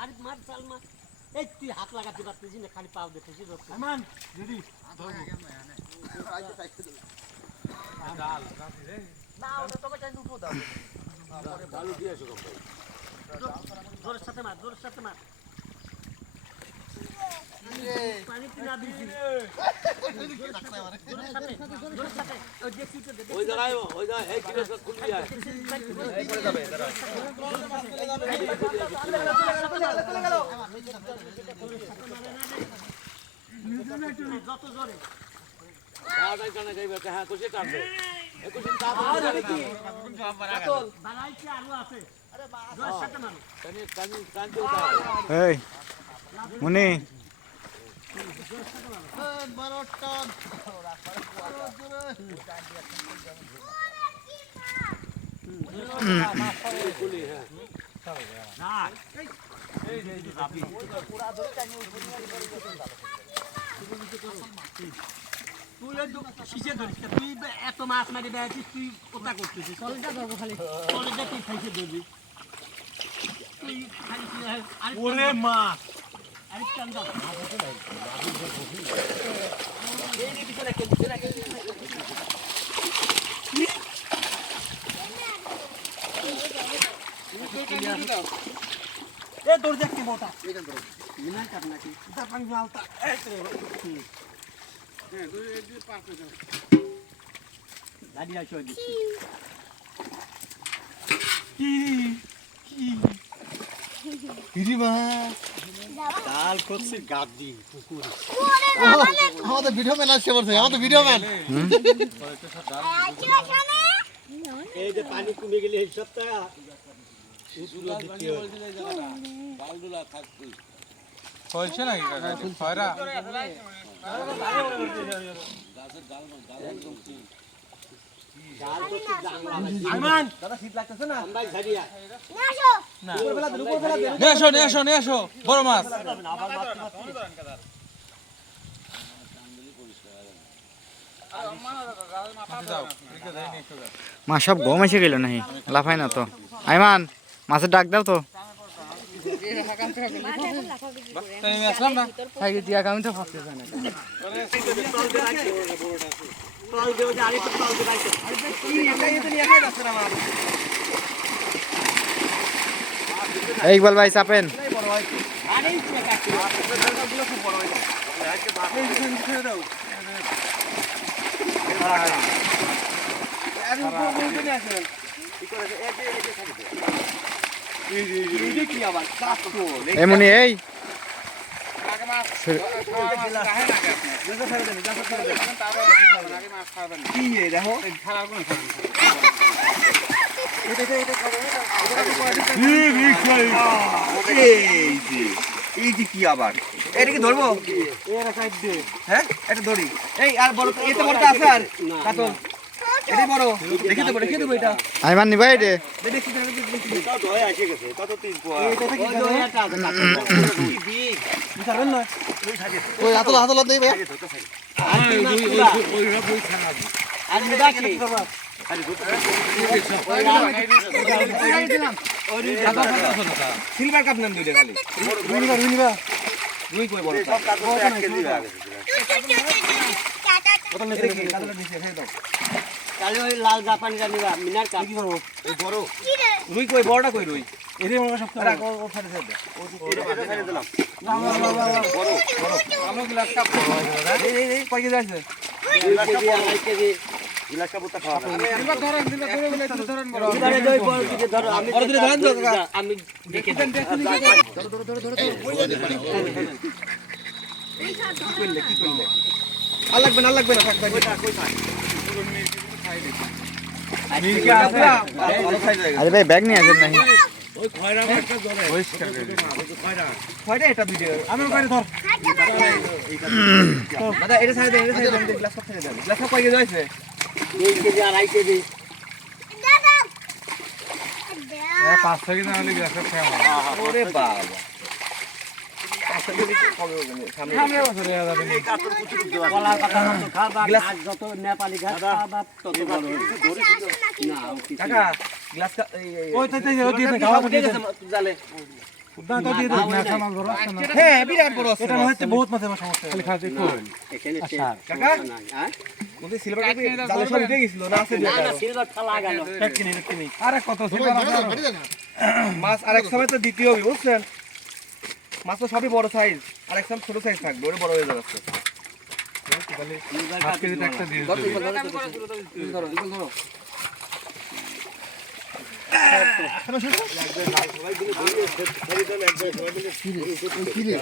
আরে মার চাল মার এই তুই হাত লাগাতে পারতেছিস না খালি পাও দেখতেছিস মান রেডি ডাল রে না ওটা তো চাই দুটো দাও ডালু দিয়ে এসো কম জোরের সাথে মার পানি পিনা দিছি জোরের সাথে ওই দেখি তো ওই দাঁড়ায় এই কিরে সব খুলবি আয় এই করে যাবে দাঁড়া যত জোরে দাঁড়াই কানে যাইবে হ্যাঁ কোশে কাটবে এই কোশে কাট আরে কি বানাইছে আলু আছে আরে জোরের সাথে মারো কানি এই মুনি তুই এত মাছ মারি বেড়াচ্ছিস তুই কোথা করতেছিস কলেজটা ধরবো খালি কলেজটা তুই খাইছে ধরবি তুই খালি ওরে মাছ আরেকটা দাও এ তোর দেখতে মোটা মিনা কাট নাকি এটা পানি আলতা এই তো হ্যাঁ তুই এই পার করে দাও দাঁড়িয়ে আসো দিচ্ছি ইরি মা ডাল করছে গাদি পুকুরে আমাদের ভিডিও ম্যান আসছে বলছে আমাদের ভিডিও ম্যান এই যে পানি কমে গেলে এই সপ্তাহ বালদুলা থাকবি চলছে নাকি কাকা ছয়রা আইমান দাদা শীত লাগতেছে না ভাই ঝাড়িয়া না নিয়ে আসো বড় মাছ মা সব গম এসে গেল নাকি লাফাই না তো আইমান মাছের ডাক দাও তো আসলাম না তল দেও যে আরেকটু তল দে ভাই এই ইকবাল ভাই চাপেন আরে ইচ্ছে কাটছে গুলো খুব বড় হয় এমনি এই এই যে কি আবার এটা কি ধরবো হ্যাঁ এটা ধরি এই আর বড় এতে বড়টা আছে আর কাতল এটাই বড় দেখে দেবো রেখে দেবো এটা আইমান নিবাই রে দেখি তাও তো হয়ে আসে গেছে কত 3 পোয়া ওই হাতল হাতল দেই ভাই আর নিবাকি সিলভার কাপ নাম দুইটা খালি রুই কই বড় সব কাজ 1 কেজি লাগে কত নিতে দেখি কাতলা দিছে হে দাও তাহলে ওই লাল জাপানিটা নিবা মিনার কাট কি করব এই বড় রুই কই বড়টা কই রুই এরে বড় সব আরে ও ফেলে দে এটা ছেড়ে দিলাম বড় আমো গ্লাস কাপ এই কয় কেজি আছে 2 কেজি 2.5 কেজি গিলাস কাপড়টা খাওয়া দিবা ধরেন বলে ধরেন বড় এবারে দুই বড় দিকে ধরো আমি বড় দিকে ধরেন তো কাকা আমি দেখে ধরো কি করলে আর লাগবে না থাক ভাই কই থাক মির্কি আছে ভালো খাই যায় আরে ভাই ব্যাগ নিয়ে আসেন নাকি ওই খয়রা একটা ধরে পরিষ্কার করে না ওই খয়রা কয়টা এটা ভিডিও আমি কয়টা ধর দাদা এটা সাইড দে গ্লাস কাপ থেকে দে গ্লাস কাপ কয় কেজি হইছে 2 কেজি 2.5 কেজি এ 5 কেজি না হলে গ্লাস কাপ খাওয়া ওরে বাবা 5 বছর যদি কবে হবে না, সামনে সামনের বছরে হয়ে যাবে নি। কলার পাতা মতো খাবা গ্লাস- গাছ যত নেপালি গাছ খাবা তত বড় হবে না কাকা গ্লাস ওই তো ওই দিয়ে খাওয়া দিয়ে দেন। জালে উদ্যান তো দিয়ে দেন না খামাল ধরো আসছে না। হ্যাঁ বিরাট বড় আছে এটা মনে হচ্ছে বহুত মাছের সমস্যা খালি খাতে কোন এখানে কাকা হ্যাঁ বলতে সিলভার কাপে জালে সব উঠে গেছিল না আছে না না সিলভার ঠালা গেল কিনি আরে কত সিলভার আছে আরো। মাছ আরেক সময় তো দ্বিতীয় হবে বুঝছেন মাছ তো সবই বড় সাইজ আরেক সময় ছোট সাইজ থাকবে ওরে বড় হয়ে যাবে আস্তে আস্তে। 5 কেজিতে একটা দিয়ে ধরো, দিন। ধরো, ধরো, ধরো, ধরো। কিরে